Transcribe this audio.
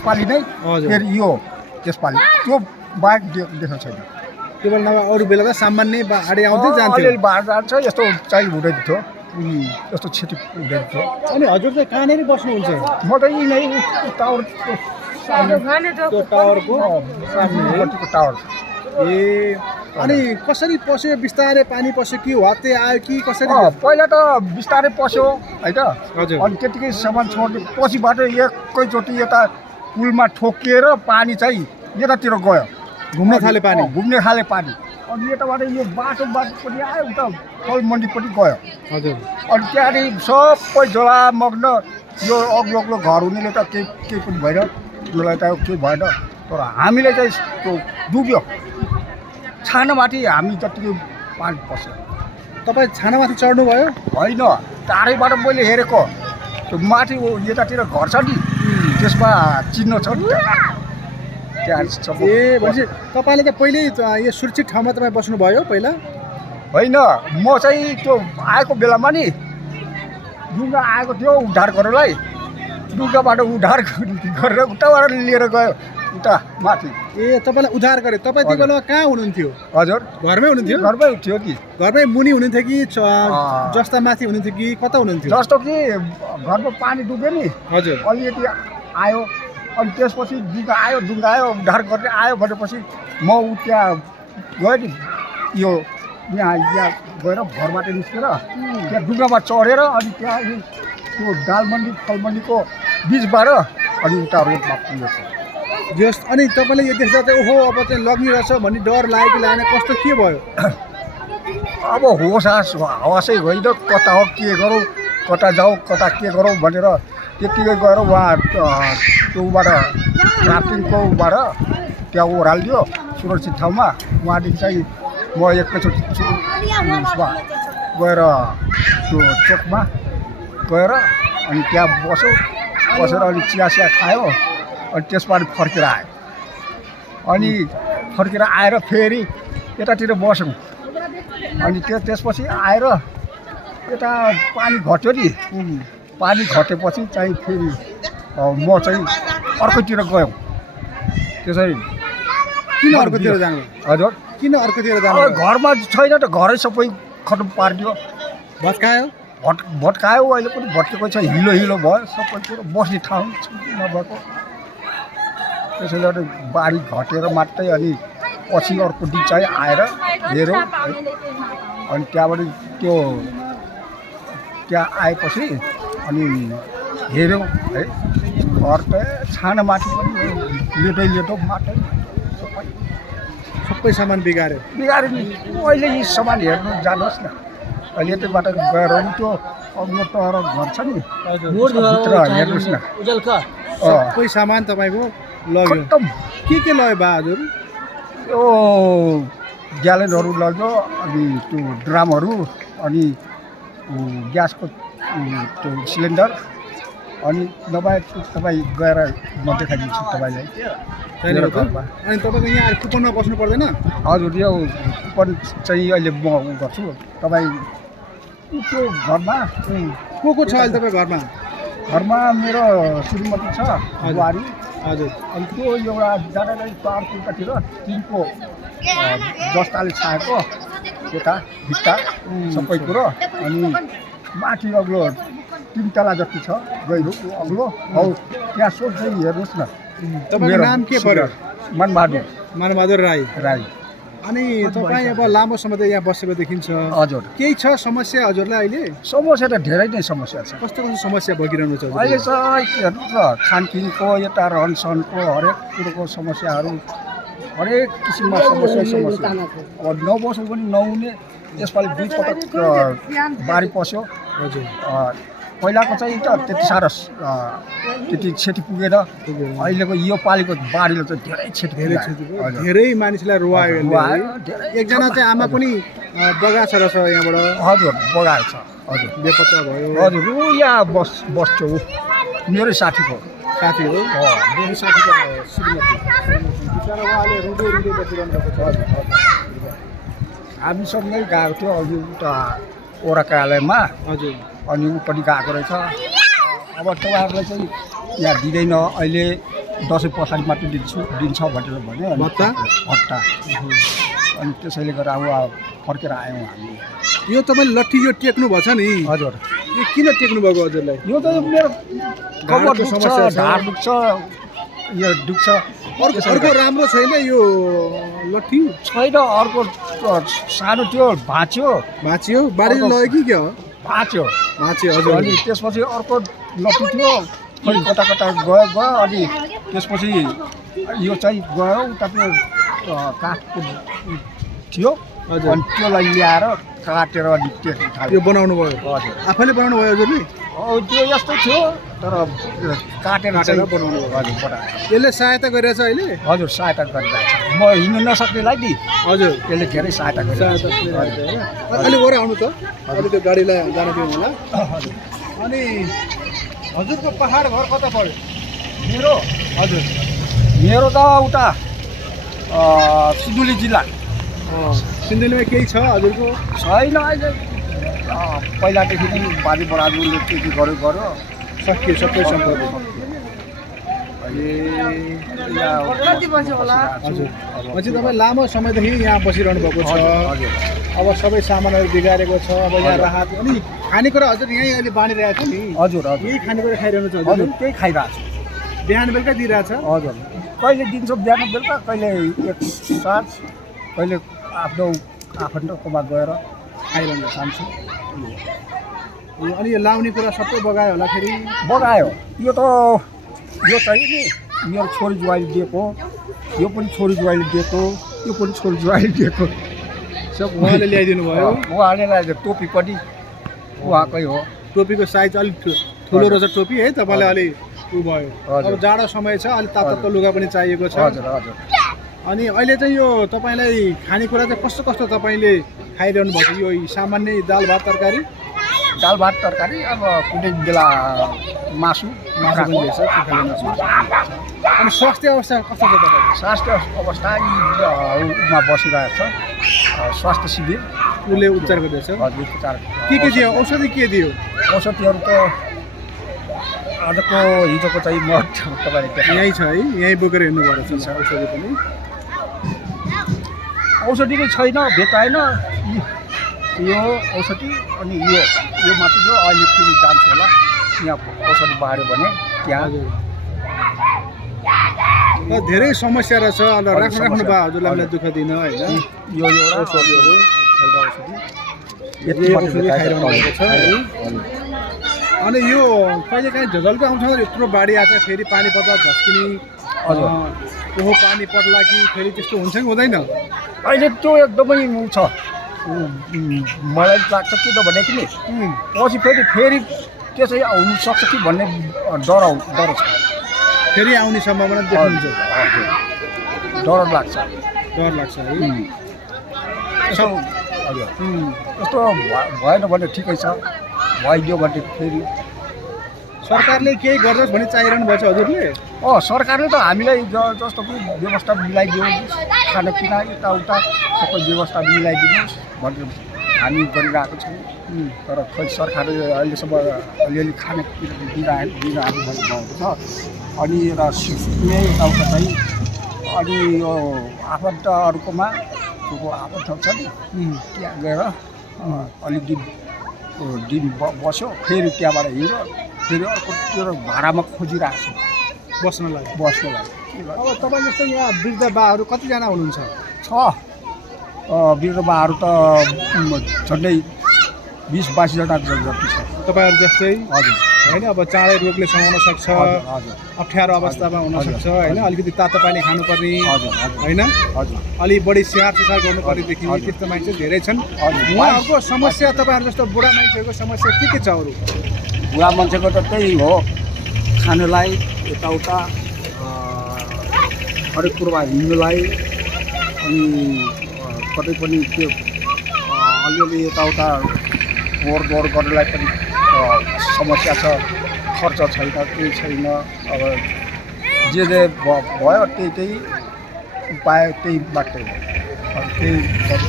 यसपालि नै फेरि यो यसपालि त्यो बाहेक देख्न छैन। त्यो बेला नभए अरू बेला त सामान्य आडे आउँदै जान्थ्यो। अलिअलि बाढ जान्छ यस्तो चाहिँ हुँदैन थियो यस्तो क्षति हुँदैन थियो। अनि हजुर चाहिँ कहाँनिर बस्नुहुन्छ? म त यी नै टावरको टावर। ए अनि कसरी पस्यो? बिस्तारै पानी पस्यो कि वात्तै आयो कि कसरी? पहिला त बिस्तारै पस्यो होइन। हजुर। अनि त्यतिकै सामान छोड्ने पछिबाट एकैचोटि यता पुलमा ठोकिएर पानी चाहिँ यतातिर गयो, घुम्न थाले पानी, घुम्ने खाले पानी। अनि यताबाट यो बाटोपट्टि आयो उता फल मन्डीपट्टि गयो। हजुर। अनि त्यहाँदेखि सबै जलामग्न यो अग्लो अग्लो घर हुनेले त केही पनि भएन, यसलाई त केही भएन। तर हामीले चाहिँ त्यो डुब्यो छानामाथि हामी जतिकै पानी पस्यो। तपाईँ छानामाथि चढ्नुभयो? होइन, टाढैबाट मैले हेरेको त्यो माथि यतातिर घर छ नि त्यसमा चिन्ह छ नि त्यहाँ सबै। ए भनेपछि तपाईँले त पहिल्यै यो सुरक्षित ठाउँमा तपाईँ बस्नुभयो पहिला? होइन, म चाहिँ त्यो आएको बेलामा नि डुङ्गा आएको थियो उद्धार गर्नलाई, डुङ्गाबाट उद्धार गरेर उताबाट लिएर गयो उता माथि। ए तपाईँलाई उद्धार गरे? तपाईँ त्यो बेलामा कहाँ हुनुहुन्थ्यो? हजुर, घरमै हुनुहुन्थ्यो? घरमै थियो कि घरमै मुनि हुनुहुन्थ्यो कि जस्ता माथि हुनुहुन्थ्यो कि कता हुनुहुन्थ्यो? जस्तो कि घरमा पानी डुब्यो नि। हजुर। अलिकति आयो अनि त्यसपछि डुङ्गा आयो उद्धार गर्ने आयो भनेपछि म त्यहाँ गएँ नि यो यहाँ गएर घरबाट निस्केर त्यहाँ डुङ्गामा चढेर अनि त्यहाँ त्यो दालमन्डी फलमन्डीको बिचबाट अनि उता रोडमा पुगेको। जस अनि तपाईँले यो देख्दा चाहिँ ओहो अब चाहिँ लग्निरहेछ भन्ने डर लाग्यो कि लागेन, कस्तो के भयो? अब होस हवासै होइन, कता हो के गरौँ, कता जाउँ कता के गरौँ भनेर त्यतिकै गएर उहाँ त्योबाट राफ्टिङकोबाट त्यहाँ ओह्रालिदियो सुरक्षित ठाउँमा। उहाँदेखि चाहिँ म एकैचोटि उसमा गएर त्यो चोकमा गएर अनि त्यहाँ बसेर अनि चिया खायो अनि त्यसबाट फर्केर आयो। अनि फर्केर आएर फेरि यतातिर बस्यौँ। अनि त्यसपछि आएर यता पानी घट्यो नि, पानी घटेपछि चाहिँ फेरि म चाहिँ अर्कोतिर गयौँ। त्यसरी किन अर्कोतिर जानु? हजुर, किन अर्कोतिर जानु? घरमा छैन त, घरै सबै खतम पारिदियो, भट्कायो। अहिले पनि भट्केको छ, हिलो भयो सबै कुरो, बस्ने ठाउँ नभएको। त्यसैले गर्दा बाढी घटेर मात्रै अनि पछि अर्को दिन चाहिँ आएर हेऱ्यौँ अनि त्यहाँबाट त्यो त्यहाँ आएपछि अनि हेऱ्यौँ है घर त छानामाथि पनि लेटो माटै सबै सामान बिगार्यो नि। अहिले यी सामान हेर्नु जानुहोस् न, अहिले त्यहीबाट गएर त्यो अग्लो तहर घर छ नि भित्र हेर्नुहोस् न, सबै सामान तपाईँको लग्यो। के लग्यो बा हजुर? यो ग्यालेनहरू लग्यो, अनि त्यो ड्रामहरू, अनि ग्यासको त्यो सिलिन्डर, अनि नभए तपाईँ गएर म देखाइदिन्छु तपाईँलाई। अनि तपाईँको यहाँ कुपनमा बस्नु पर्दैन? हजुर, यो कुपन चाहिँ अहिले म गर्छु। तपाईँ त्यो घरमा को छ अहिले तपाईँ घरमा? घरमा मेरो श्रीमती छ, बुहारी। हजुर। अनि त्यो एउटा जाँदा तारतिर टिनको जस्ताले छाएको यता भित्ता सबै कुरो, अनि माथि अग्लो 3 तला जति छ गहिरो अग्लो, हौ त्यहाँ सोध्दै हेर्नुहोस् न। तपाईँको नाम के पर्यो? मनबहादुर राई। अनि तपाईँ अब लामो समय त यहाँ बसेको देखिन्छ। हजुर। केही छ समस्या हजुरलाई अहिले? समस्या त धेरै नै समस्या छ। कस्तो समस्या भइरहनु छ अहिले चाहिँ हेर्नुहोस् न, खानपिनको यता रहनसहनको हरेक कुरोको समस्याहरू, हरेक किसिममा समस्या। अब नबसौँ पनि नहुने। यसपालि 2 पटक बाढी पस्यो। हजुर। पहिलाको चाहिँ त त्यति साह्रो त्यति क्षति पुगेन, अहिलेको यो पालिको बाढीले चाहिँ धेरै क्षति पुग्यो। धेरै मानिसलाई रुवायो। एकजना चाहिँ आमा पनि बगाएको छ रहेछ यहाँबाट? हजुर, बगाएको छ। हजुर, बेपत्ता भयो। हजुर, ऊ यहाँ बस्थ्यो, मेरै साथीको साथी हो। मेरो साथीको श्रीमती बिचरा उहाँले रुँदै बसिरहनु भएको छ। हामीसँगै गएको थियो अघि उता ओरा कार्यालयमा। हजुर। अनि ऊ पनि गएको रहेछ। अब तपाईँहरूलाई चाहिँ यहाँ दिँदैन, अहिले दसैँ पछाडि मात्रै दिन्छ भनेर भन्यो अनि भत्ता? भत्ता अनि त्यसैले गर्दा अब फर्केर आयौँ हामी यो तपाईँले लट्ठी यो टेक्नु भएछ नि हजुर यो किन टेक्नु भएको हजुरलाई यो त मेरो कमर ढाडको दुख्छ समस्या छ। ढाड दुख्छ यो दुख्छ अर्को राम्रो छैन यो लट्ठी छैन अर्को सानो त्यो भाँच्यो भाँचियो बारीले लग्यो कि के हो भाँच्यो भाँचियो हजुर अनि त्यसपछि अर्को लट्ठी थियो खै कता कता गयो अनि त्यसपछि यो चाहिँ गयो उता त्यो काठको थियो हजुर। अनि त्यसलाई ल्याएर काटेर अनि टेक्नु थाल्यो यो बनाउनु भयो हजुर आफैले बनाउनु भयो हजुरले त्यो यस्तो थियो तर काटेर चाहिँ बनाउनु भयो। हजुर बनाएको यसले सहायता गरिरहेछ अहिले हजुर सहायता गरिरहेको छ म हिँड्नु नसक्नेलाई नि हजुर यसले धेरै सहायता गरिरहेको छ अहिले गएर आउनु त अहिले त्यो गाडीलाई जान दिनु होला हजुर अनि हजुरको पहाड घर कता पर्यो मेरो हजुर मेरो त उता सिन्धुली जिल्ला सिन्धुलीमा केही छ हजुरको छैन अहिले पहिलादेखि नै बाजे बराजुले के गर्यो सकियो सबै सम्पत्ति हजुर पछि तपाईँ लामो समयदेखि यहाँ बसिरहनु भएको छ अब सबै सामानहरू बिगारेको छ अब यहाँ राहत अनि खानेकुरा हजुर यहीँ अहिले बाँडिरहेको छ नि हजुर हजुर यही खानेकुरा खाइरहनु छ हजुर हजुर त्यही खाइरहेको छु बिहान बेलुका दिइरहेछ हजुर कहिले दिन्छु बिहान बेलुका कहिले एक साँझ कहिले आफ्नो आफन्तकोमा गएर खाइरहनु खान्छु अनि यो लाउने कुरा सबै बगायो होला फेरि बगायो यो चाहिँ नि मेरो छोरी जुवाइले दिएको यो पनि छोरी जुवाइले दिएको यो पनि छोरी जुवाइले दिएको सब उहाँले ल्याइदिनु भयो उहाँले ल्याइदियो टोपी पनि उहाँकै हो टोपीको साइज अलिक ठुलो रहेछ टोपी है तपाईँलाई अलिक उ भयो हजुर। अब जाडो समय छ अलिक तातो लुगा पनि चाहिएको छ हजुर हजुर अनि अहिले चाहिँ यो तपाईँलाई खानेकुरा चाहिँ कस्तो कस्तो तपाईँले खाइरहनु भएको यो सामान्य दाल भात तरकारी दाल भात तरकारी अब कुनै बेला मासु मासु पनि रहेछ कुखुराको मासु अनि स्वास्थ्य अवस्था कस्तो छ तपाईँको स्वास्थ्य अवस्था मा बसिरहेको छ स्वास्थ्य शिविर उसले उपचार गर्दैछ हजुर उपचार के दियो औषधि के दियो औषधिहरू त आजको हिजोको चाहिँ म तपाईँले देख्नु यहीँ छ है यहीँ बोकेर हिँड्नु भएको छ औषधि पनि औषधि नै छैन भेटाएन यो औषधि अनि यो मात्रै जो अहिले फेरि जान्छु होला यहाँ औषधि बाँड्यो भने त्यहाँ धेरै समस्या रहेछ अन्त राख्नु भयो हजुरलाई हामीलाई दुःख दिन होइन यो एउटा औषधिहरू छैन औषधि यति औषधि खाइरहनु भएको छ है अनि यो कहिले काहीँ झल्को आउँछ यत्रो बाढी आएको फेरि पानी पर्दा झस्किने ओहो पानी पर्ला कि फेरि त्यस्तो हुन्छ कि हुँदैन अहिले त्यो एकदमै छ मलाई लाग्छ किनभनेदेखि नि पछि फेरि त्यसै हुनसक्छ कि भन्ने डर छ फेरि आउने सम्भावना देख्नुहुन्छ डर लाग्छ है यसो हजुर यस्तो भएन भने ठिकै छ भइदियो भने फेरि सरकारले केही गर्दछ भने चाहिरहनु भएको छ हजुरले सरकारले त हामीलाई जस्तो कि व्यवस्था मिलाइदियो खानापिना यताउता सबै व्यवस्था मिलाइदिनुहोस् भनेर हामी गरिरहेको छौँ तर खै सरकारले अहिलेसम्म अलिअलि खानापिना दिइरहनु भएको छ अनि एउटा सिक्ने यताउता चाहिँ अनि यो आफन्तहरूकोमा आफन्त छ नि त्यहाँ गएर अलिक दिन बस्यो फेरि त्यहाँबाट हिँड्यो फेरि अर्को त्यो भाडामा खोजिरहेको छु बस्नलाई अब तपाईँ जस्तो यहाँ वृद्ध बाहरू कतिजना हुनुहुन्छ छ वृद्ध बाहरू त झन्डै 20-22 जना जति छ तपाईँहरू जस्तै हजुर होइन अब चाँडै रोगले समाउन सक्छ हजुर अप्ठ्यारो अवस्थामा हुनसक्छ होइन अलिकति तातो पानी खानुपर्ने हजुर होइन हजुर अलिक बढी स्याहार सुसार गर्नुपर्नेदेखि त्यस्तो मान्छे धेरै छन् उहाँहरूको समस्या तपाईँहरू जस्तो बुढा मान्छेहरूको समस्या के छ अरू बुढा मान्छेको त त्यही हो खानलाई यताउता हरेक कुरोमा हिँड्नुलाई अनि कतै पनि त्यो अलिअलि यताउता ओहोरदोहोर गर्नलाई पनि समस्या छ खर्च छैन केही छैन अब जे भयो त्यही उपाय त्यही बाटै हो अब त्यही गर्नु